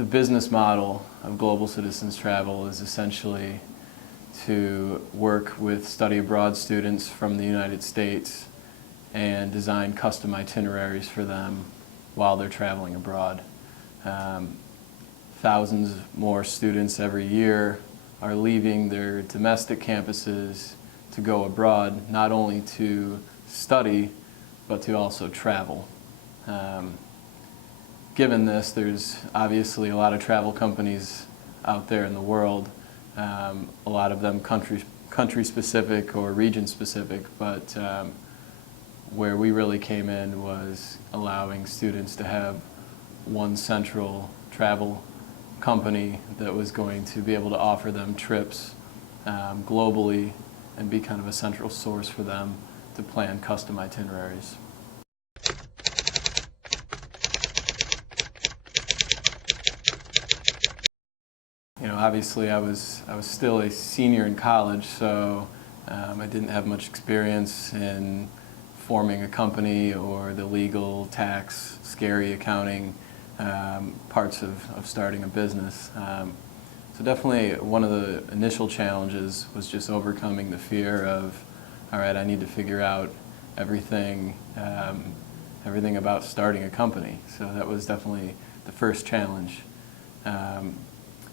the business model of Global Citizens Travel is essentially to work with study abroad students from the United States and design custom itineraries for them while they're traveling abroad. Thousands more students every year are leaving their domestic campuses to go abroad, not only to study, but to also travel. Given this, there's obviously a lot of travel companies out there in the world, a lot of them country-specific or region-specific, but where we really came in was allowing students to have one central travel company that was going to be able to offer them trips globally and be kind of a central source for them to plan custom itineraries. You know, obviously I was still a senior in college, so I didn't have much experience in forming a company or the legal, tax, scary accounting parts of starting a business. So definitely one of the initial challenges was just overcoming the fear of, all right, I need to figure out everything about starting a company. So that was definitely the first challenge.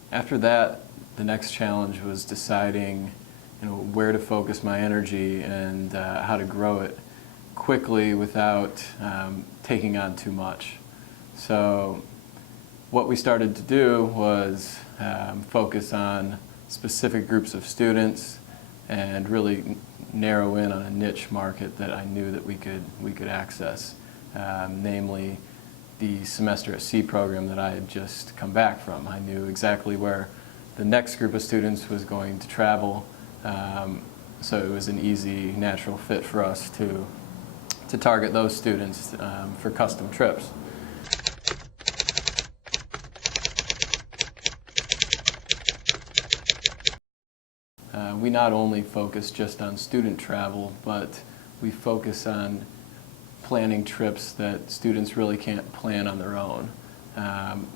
After that, the next challenge was deciding, you know, where to focus my energy and how to grow it quickly without taking on too much. So what we started to do was focus on specific groups of students and really narrow in on a niche market that I knew that we could access, namely the semester at sea program that I had just come back from. I knew exactly where the next group of students was going to travel, so it was an easy, natural fit for us to target those students for custom trips. We not only focus just on student travel, but we focus on planning trips that students really can't plan on their own.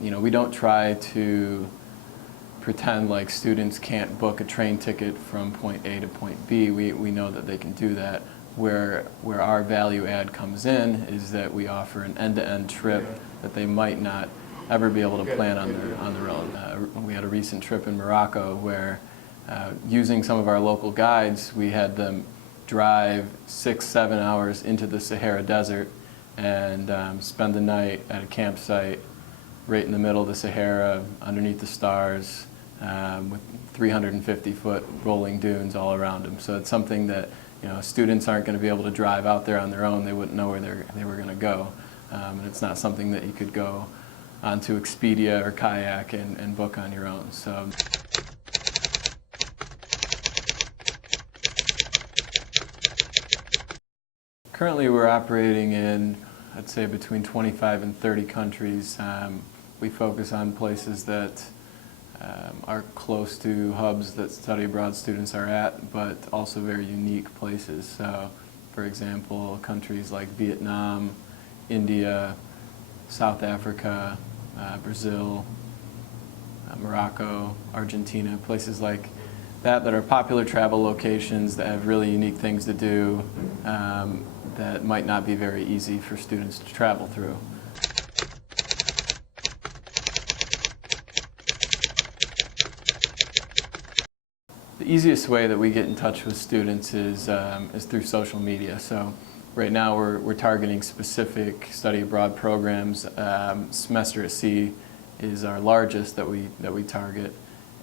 You know, we don't try to pretend like students can't book a train ticket from point A to point B. We know that they can do that. Where our value add comes in is that we offer an end-to-end trip that they might not ever be able to plan on their own. We had a recent trip in Morocco where using some of our local guides, we had them drive 6-7 hours into the Sahara Desert and spend the night at a campsite right in the middle of the Sahara, underneath the stars, with 350-foot rolling dunes all around them. So it's something that, you know, students aren't going to be able to drive out there on their own. They wouldn't know where they were going to go. And it's not something that you could go onto Expedia or Kayak and book on your own. So. Currently we're operating in, I'd say, between 25 and 30 countries. We focus on places that are close to hubs that study abroad students are at, but also very unique places. So, for example, countries like Vietnam, India, South Africa, Brazil, Morocco, Argentina, places like that are popular travel locations that have really unique things to do that might not be very easy for students to travel through. The easiest way that we get in touch with students is through social media. So right now we're targeting specific study abroad programs. Semester at Sea is our largest that we target,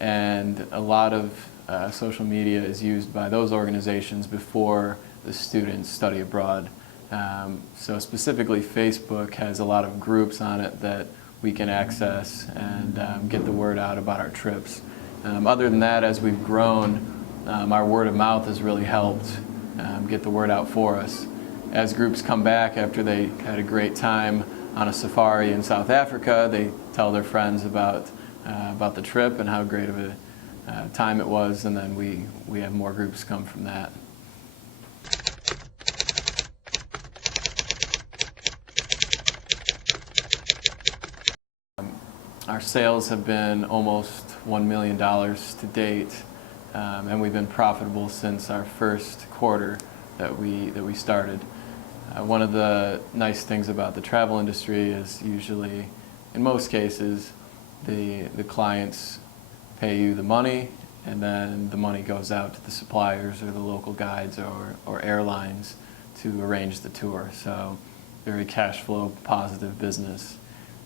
and a lot of social media is used by those organizations before the students study abroad. So specifically Facebook has a lot of groups on it that we can access and get the word out about our trips. Other than that, as we've grown, our word of mouth has really helped get the word out for us. As groups come back after they had a great time on a safari in South Africa, they tell their friends about the trip and how great of a time it was, and then we have more groups come from that. Our sales have been almost $1 million to date, and we've been profitable since our first quarter that we started. One of the nice things about the travel industry is usually, in most cases, the clients pay you the money, and then the money goes out to the suppliers or the local guides or airlines to arrange the tour. So very cash flow positive business.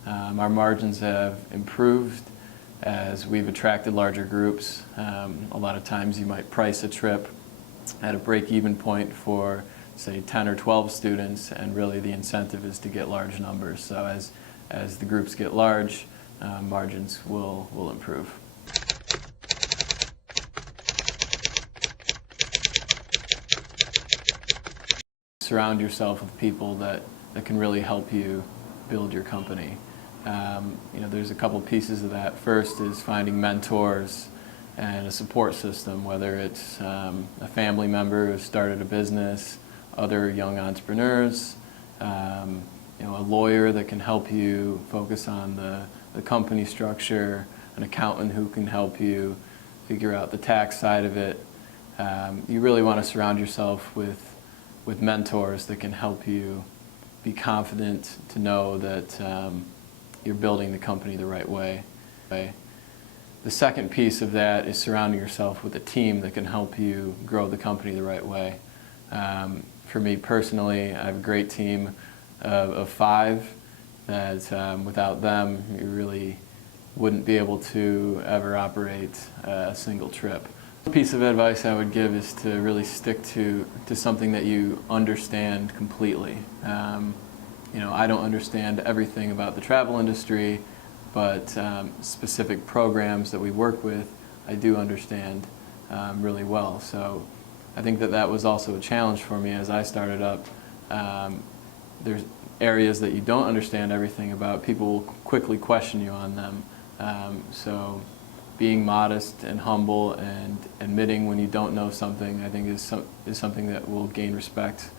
Our margins have improved as we've attracted larger groups. A lot of times you might price a trip at a break-even point for, say, 10 or 12 students, and really the incentive is to get large numbers. So as the groups get large, margins will improve. Surround yourself with people that can really help you build your company. There's a couple pieces of that. First is finding mentors and a support system, whether it's a family member who started a business, other young entrepreneurs, a lawyer that can help you focus on the company structure, an accountant who can help you figure out the tax side of it. You really want to surround yourself with mentors that can help you be confident to know that you're building the company the right way. The second piece of that is surrounding yourself with a team that can help you grow the company the right way. For me personally, I have a great team of 5 that without them, you really wouldn't be able to ever operate a single trip. A piece of advice I would give is to really stick to something that you understand completely. I don't understand everything about the travel industry, but specific programs that we work with, I do understand really well. So I think that was also a challenge for me as I started up. There's areas that you don't understand everything about. People will quickly question you on them. So being modest and humble and admitting when you don't know something, I think is something that will gain respect.